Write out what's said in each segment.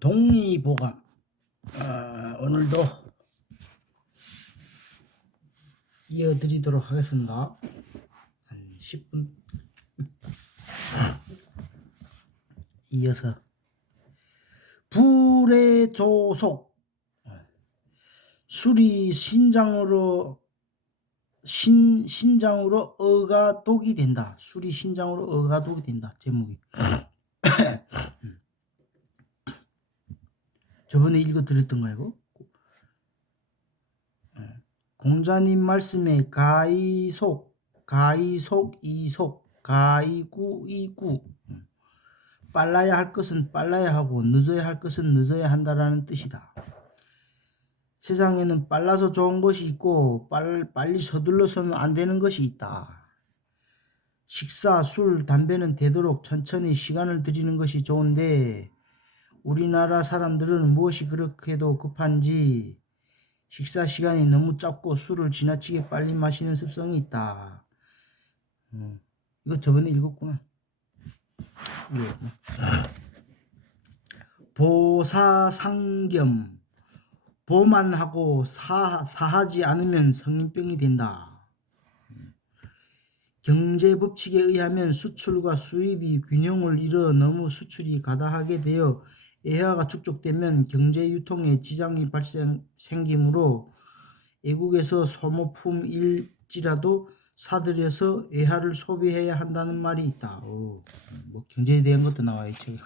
동의보감. 오늘도 이어드리도록 하겠습니다. 한 10분 이어서 불의 조속 술이 신장으로 어가독이 된다. 술이 신장으로 어가독이 된다. 제목이. 저번에 읽어드렸던 거 이거. 공자님 말씀에 가이속, 이속, 가이구, 이구. 빨라야 할 것은 빨라야 하고 늦어야 할 것은 늦어야 한다라는 뜻이다. 세상에는 빨라서 좋은 것이 있고 빨리 서둘러서는 안 되는 것이 있다. 식사, 술, 담배는 되도록 천천히 시간을 들이는 것이 좋은데 우리나라 사람들은 무엇이 그렇게도 급한지 식사 시간이 너무 짧고 술을 지나치게 빨리 마시는 습성이 있다. 이거 저번에 읽었구나. 보사상겸. 보만 하고 사하지 않으면 성인병이 된다. 경제법칙에 의하면 수출과 수입이 균형을 잃어 너무 수출이 가다하게 되어 애화가 축적되면 경제유통에 지장이 생기므로 애국에서 소모품일지라도 사들여서 애화를 소비해야 한다는 말이 있다. 뭐 경제에 대한 것도 나와요, 이 책에.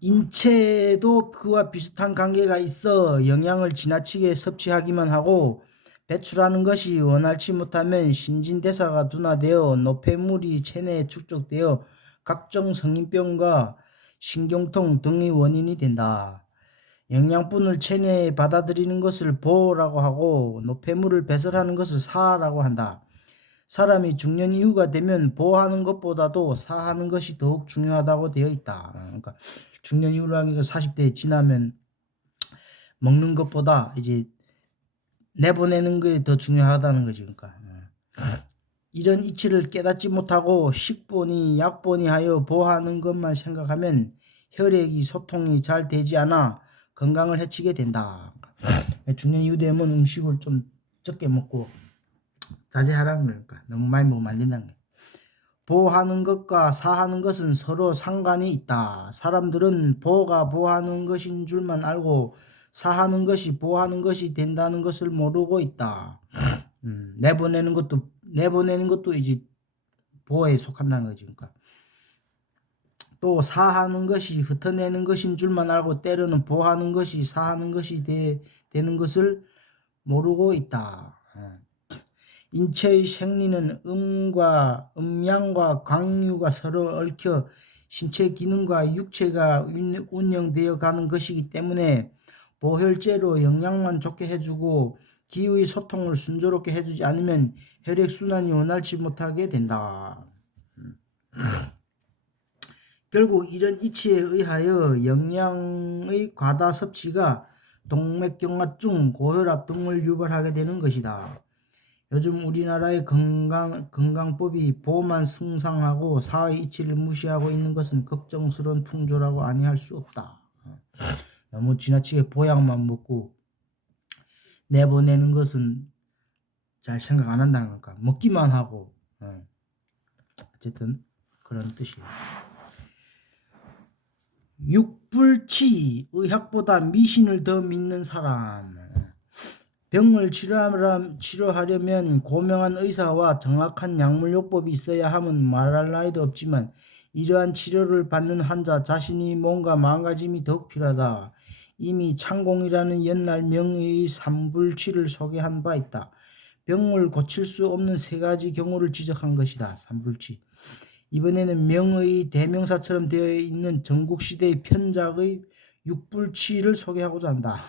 인체도 그와 비슷한 관계가 있어 영양을 지나치게 섭취하기만 하고 배출하는 것이 원활치 못하면 신진대사가 둔화되어 노폐물이 체내에 축적되어 각종 성인병과 신경통 등의 원인이 된다. 영양분을 체내에 받아들이는 것을 보라고 하고 노폐물을 배설하는 것을 사라고 한다. 사람이 중년 이후가 되면 보하는 것보다도 사하는 것이 더욱 중요하다고 되어 있다. 그러니까 중년 이후라는 게 40대 지나면 먹는 것보다 이제 내보내는 게 더 중요하다는 거지. 그러니까 이런 이치를 깨닫지 못하고 식보니 약보니 하여 보하는 것만 생각하면 혈액이 소통이 잘 되지 않아 건강을 해치게 된다. 중년 이후 되면 음식을 좀 적게 먹고 자제하라는 거니까 너무 많이 먹으면 안 된다는 거야. 보하는 것과 사하는 것은 서로 상관이 있다. 사람들은 보가 보하는 것인 줄만 알고 사하는 것이 보하는 것이 된다는 것을 모르고 있다. 내보내는 것도 이제 보에 속한다는 거지. 그러니까 또 사하는 것이 흩어내는 것인 줄만 알고 때로는 보하는 것이 사하는 것이 되는 것을 모르고 있다. 인체의 생리는 음양과 광류가 서로 얽혀 신체 기능과 육체가 운영되어 가는 것이기 때문에 보혈제로 영양만 좋게 해주고 기의 소통을 순조롭게 해주지 않으면 혈액순환이 원활치 못하게 된다. 결국 이런 이치에 의하여 영양의 과다 섭취가 동맥경화증, 고혈압 등을 유발하게 되는 것이다. 요즘 우리나라의 건강법이 보만 숭상하고 사의 이치를 무시하고 있는 것은 걱정스러운 풍조라고 아니할 수 없다. 너무 지나치게 보약만 먹고 내보내는 것은 잘 생각 안 한다는 거니까 먹기만 하고 어쨌든 그런 뜻이에요. 육불치, 의학보다 미신을 더 믿는 사람. 병을 치료하려면 고명한 의사와 정확한 약물요법이 있어야 함은 말할 나위도 없지만 이러한 치료를 받는 환자 자신이 몸과 마음가짐이 더욱 필요하다. 이미 창공이라는 옛날 명의의 삼불치를 소개한 바 있다. 병을 고칠 수 없는 세 가지 경우를 지적한 것이다. 삼불치. 이번에는 명의 대명사처럼 되어 있는 전국시대의 편작의 육불치를 소개하고자 한다.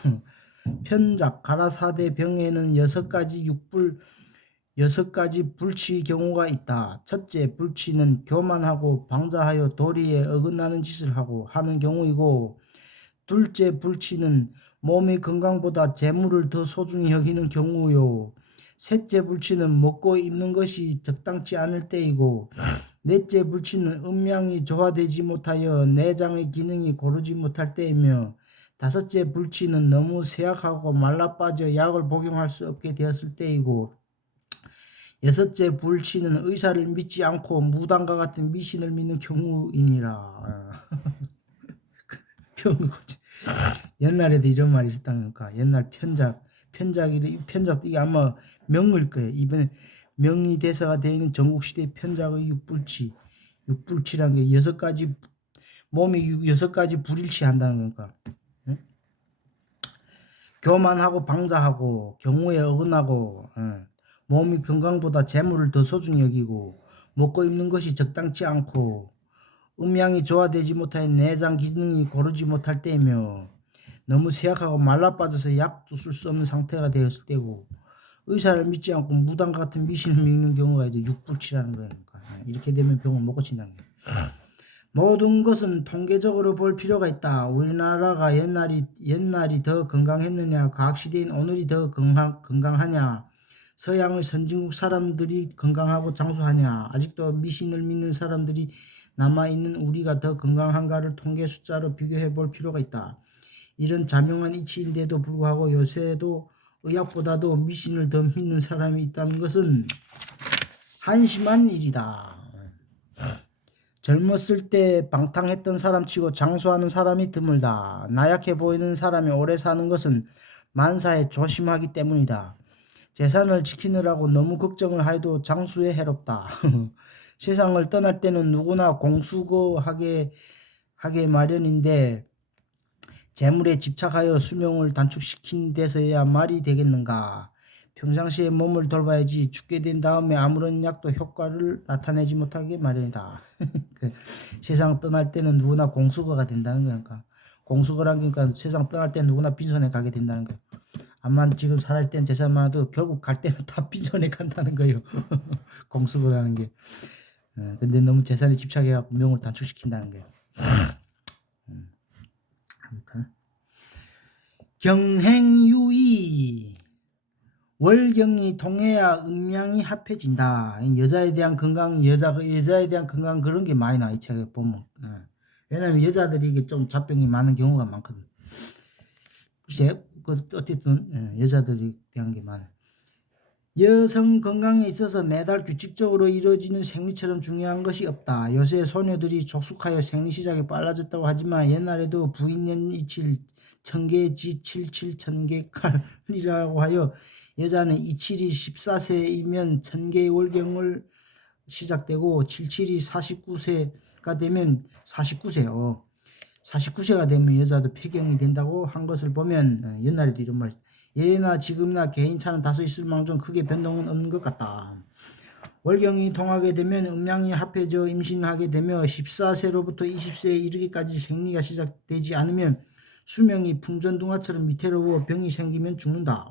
편작 가라사대 병에는 6가지 불치 경우가 있다. 첫째 불치는 교만하고 방자하여 도리에 어긋나는 짓을 하는 경우이고, 둘째 불치는 몸의 건강보다 재물을 더 소중히 여기는 경우요. 셋째 불치는 먹고 입는 것이 적당치 않을 때이고, 넷째 불치는 음양이 조화되지 못하여 내장의 기능이 고르지 못할 때이며 다섯째 불치는 너무 쇠약하고 말라빠져 약을 복용할 수 없게 되었을 때이고 여섯째 불치는 의사를 믿지 않고 무당과 같은 미신을 믿는 경우이니라. 경우지. 옛날에도 이런 말이 있었다는 거니까 옛날 편작도 이게 아마 명일 거예요. 이번에 명의 대사가 되어 있는 전국시대 편작의 육불치라는 게 여섯 가지 몸이 여섯 가지 불일치 한다는 거니까. 예? 교만하고 방자하고 경우에 어긋나고 몸이 건강보다 재물을 더 소중히 여기고 먹고 입는 것이 적당치 않고 음양이 조화되지 못하여 내장 기능이 고르지 못할 때이며 너무 쇠약하고 말라빠져서 약도 쓸 수 없는 상태가 되었을 때고 의사를 믿지 않고 무당 같은 미신을 믿는 경우가 이제 육불치라는 거니까 이렇게 되면 병을 못 고친다는 거예요. 모든 것은 통계적으로 볼 필요가 있다. 우리나라가 옛날이 더 건강했느냐, 과학시대인 오늘이 더 건강하냐, 서양의 선진국 사람들이 건강하고 장수하냐, 아직도 미신을 믿는 사람들이 남아있는 우리가 더 건강한가를 통계 숫자로 비교해 볼 필요가 있다. 이런 자명한 이치인데도 불구하고 요새도 의학보다도 미신을 더 믿는 사람이 있다는 것은 한심한 일이다. 젊었을 때 방탕했던 사람치고 장수하는 사람이 드물다. 나약해 보이는 사람이 오래 사는 것은 만사에 조심하기 때문이다. 재산을 지키느라고 너무 걱정을 하여도 장수에 해롭다. 세상을 떠날 때는 누구나 공수거하게 마련인데 재물에 집착하여 수명을 단축시킨 데서야 말이 되겠는가. 평상시에 몸을 돌봐야지 죽게 된 다음에 아무런 약도 효과를 나타내지 못하게 마련이다. 세상 떠날 때는 누구나 공수거가 된다는 거니까. 공수거란 거니까 세상 떠날 때는 누구나 빈손에 가게 된다는 거예요. 암만 지금 살아있을 땐 재산 많아도 결국 갈 때는 다 빈손에 간다는 거예요. 공수거라는 게. 근데 너무 재산에 집착해갖고 명을 단축시킨다는 거예요. 아무튼 경행유의 월경이 통해야 음양이 합해진다. 여자에 대한 건강, 여자에 대한 건강 그런 게 많이 나와 이 책에 보면. 왜냐면 여자들이 이게 좀 잡병이 많은 경우가 많거든. 글쎄, 어쨌든 여자들이 대한 게 많아. 여성 건강에 있어서 매달 규칙적으로 이루어지는 생리처럼 중요한 것이 없다. 요새 소녀들이 족숙하여 생리 시작이 빨라졌다고 하지만 옛날에도 부인년이칠 천계지 77 천계칼이라고 하여 여자는 이칠이 14세이면 천계의 월경을 시작되고 77이 49세가 되면 49세가 되면 여자도 폐경이 된다고 한 것을 보면 옛날에도 이런 말 예나 지금이나 개인차는 다소 있을 망정 크게 변동은 없는 것 같다. 월경이 통하게 되면 음양이 합해져 임신하게 되며 14세로부터 20세에 이르기까지 생리가 시작되지 않으면 수명이 풍전등화처럼 위태로워 병이 생기면 죽는다.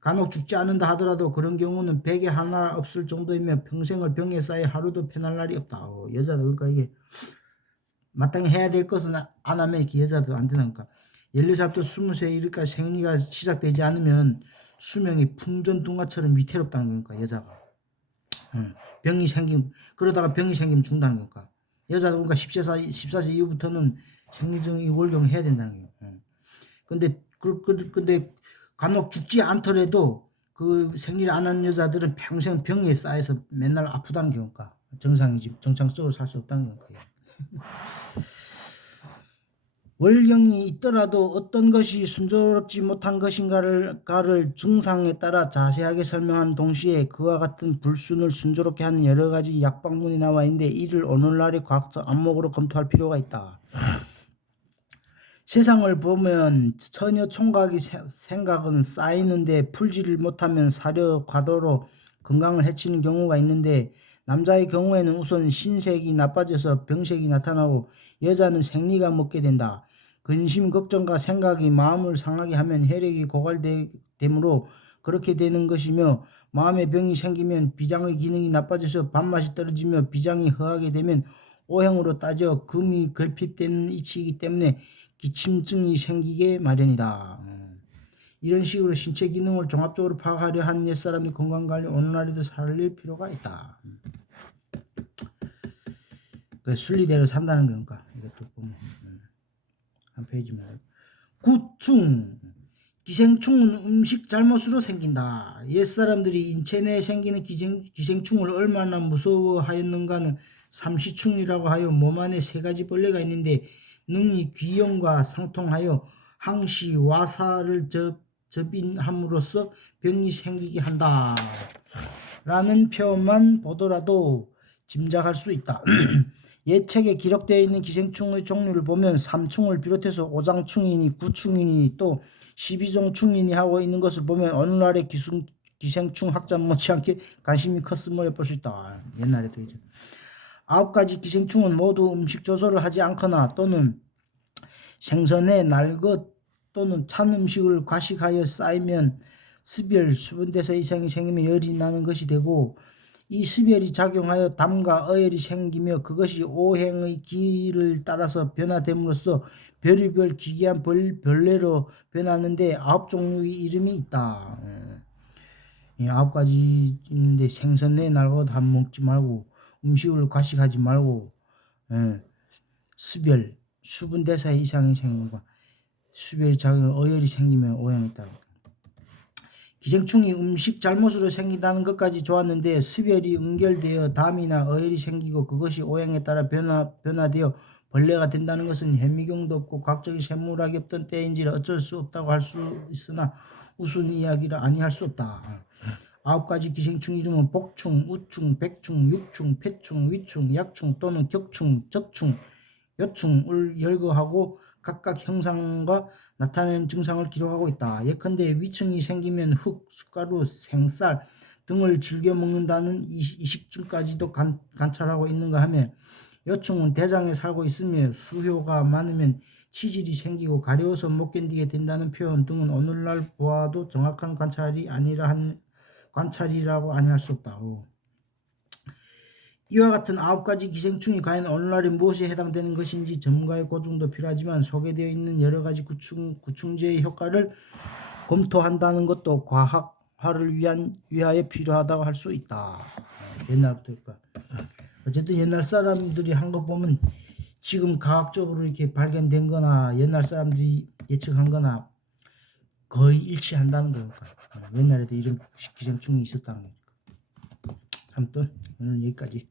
간혹 죽지 않는다 하더라도 그런 경우는 100에 하나 없을 정도이며 평생을 병에 쌓여 하루도 편할 날이 없다. 여자도 그러니까 이게 마땅히 해야 될 것은 안 하면 이렇게 여자도 안 되니까 14살부터 20세에 이르기까지 생리가 시작되지 않으면 수명이 풍전등화처럼 위태롭다는 거니까 여자가 병이 생기면 그러다가 병이 생기면 죽는다는 거니까 여자도 그러니까 14세 이후부터는 생리증이 월경 해야 된다는 거예요. 근데 간혹 죽지 않더라도 그 생리를 안 하는 여자들은 평생 병에 쌓여서 맨날 아프다는 경우가 정상이지 정상적으로 살 수 없다는 거예요. 월경이 있더라도 어떤 것이 순조롭지 못한 것인가를 증상에 따라 자세하게 설명한 동시에 그와 같은 불순을 순조롭게 하는 여러 가지 약방문이 나와 있는데 이를 오늘날의 과학적 안목으로 검토할 필요가 있다. 세상을 보면 처녀 총각이 생각은 쌓이는데 풀지를 못하면 사려 과도로 건강을 해치는 경우가 있는데 남자의 경우에는 우선 신색이 나빠져서 병색이 나타나고 여자는 생리가 먹게 된다. 근심 걱정과 생각이 마음을 상하게 하면 혈액이 고갈되므로 그렇게 되는 것이며 마음의 병이 생기면 비장의 기능이 나빠져서 밥맛이 떨어지며 비장이 허하게 되면 오행으로 따져 금이 결핍되는 이치이기 때문에 기침증이 생기게 마련이다. 이런 식으로 신체 기능을 종합적으로 파악하려 한 옛사람의 건강관리 오늘날에도 살릴 필요가 있다. 그 순리대로 산다는 거니까. 이것도 보면 한 페이지만. 구충. 기생충은 음식 잘못으로 생긴다. 옛사람들이 인체 내에 생기는 기생충을 얼마나 무서워하였는가는 삼시충이라고 하여 몸 안에 3가지 벌레가 있는데 능히 귀염과 상통하여 항시 와사를 접인함으로써 병이 생기게 한다. 라는 표현만 보더라도 짐작할 수 있다. 예책에 기록되어 있는 기생충의 종류를 보면 3충을 비롯해서 오장충이니 구충이니 또 12종충이니 하고 있는 것을 보면 오늘날의 기생충 학자 못지않게 관심이 컸음을 볼 수 있다. 옛날에도 이제 9가지 기생충은 모두 음식 조절을 하지 않거나 또는 생선에 날것 또는 찬 음식을 과식하여 쌓이면 습열, 수분대사 이상이 생기면 열이 나는 것이 되고 이 습열이 작용하여 담과 어혈이 생기며 그것이 오행의 길을 따라서 변화됨으로써 별의별 기괴한 벌레로 변하는데 9종류의 이름이 있다. 9가지 있는데 생선에 날것 한 먹지 말고 음식을 과식하지 말고 습열, 수분대사 이상이 생기고 습열이 작용, 어혈이 생기면 오행이 있다. 기생충이 음식 잘못으로 생긴다는 것까지 좋았는데 습열이 응결되어 담이나 어혈이 생기고 그것이 오행에 따라 변화되어 벌레가 된다는 것은 현미경도 없고 과학적인 생물학이 없던 때인지라 어쩔 수 없다고 할 수 있으나 우스운 이야기라 아니할 수 없다. 9가지 기생충 이름은 복충, 우충, 백충, 육충, 폐충, 위충, 약충 또는 격충, 적충, 요충을 열거하고 각각 형상과 나타내는 증상을 기록하고 있다. 예컨대 위층이 생기면 흙, 숟가루, 생쌀 등을 즐겨 먹는다는 이식증까지도 관찰하고 있는가 하면 요충은 대장에 살고 있으며 수효가 많으면 치질이 생기고 가려워서 못 견디게 된다는 표현 등은 오늘날 보아도 정확한 관찰이라고 아니할 수 없다. 이와 같은 9가지 기생충이 과연 오늘날에 무엇에 해당되는 것인지 전문가의 고증도 필요하지만 소개되어 있는 여러가지 구충제의 효과를 검토한다는 것도 과학화를 위하여 필요하다고 할 수 있다. 옛날부터. 어쨌든 옛날 사람들이 한 거 보면 지금 과학적으로 이렇게 발견된 거나 옛날 사람들이 예측한 거나 거의 일치한다는 거니까. 옛날에도 이런 기생충이 있었다는 거니까. 아무튼 오늘 여기까지.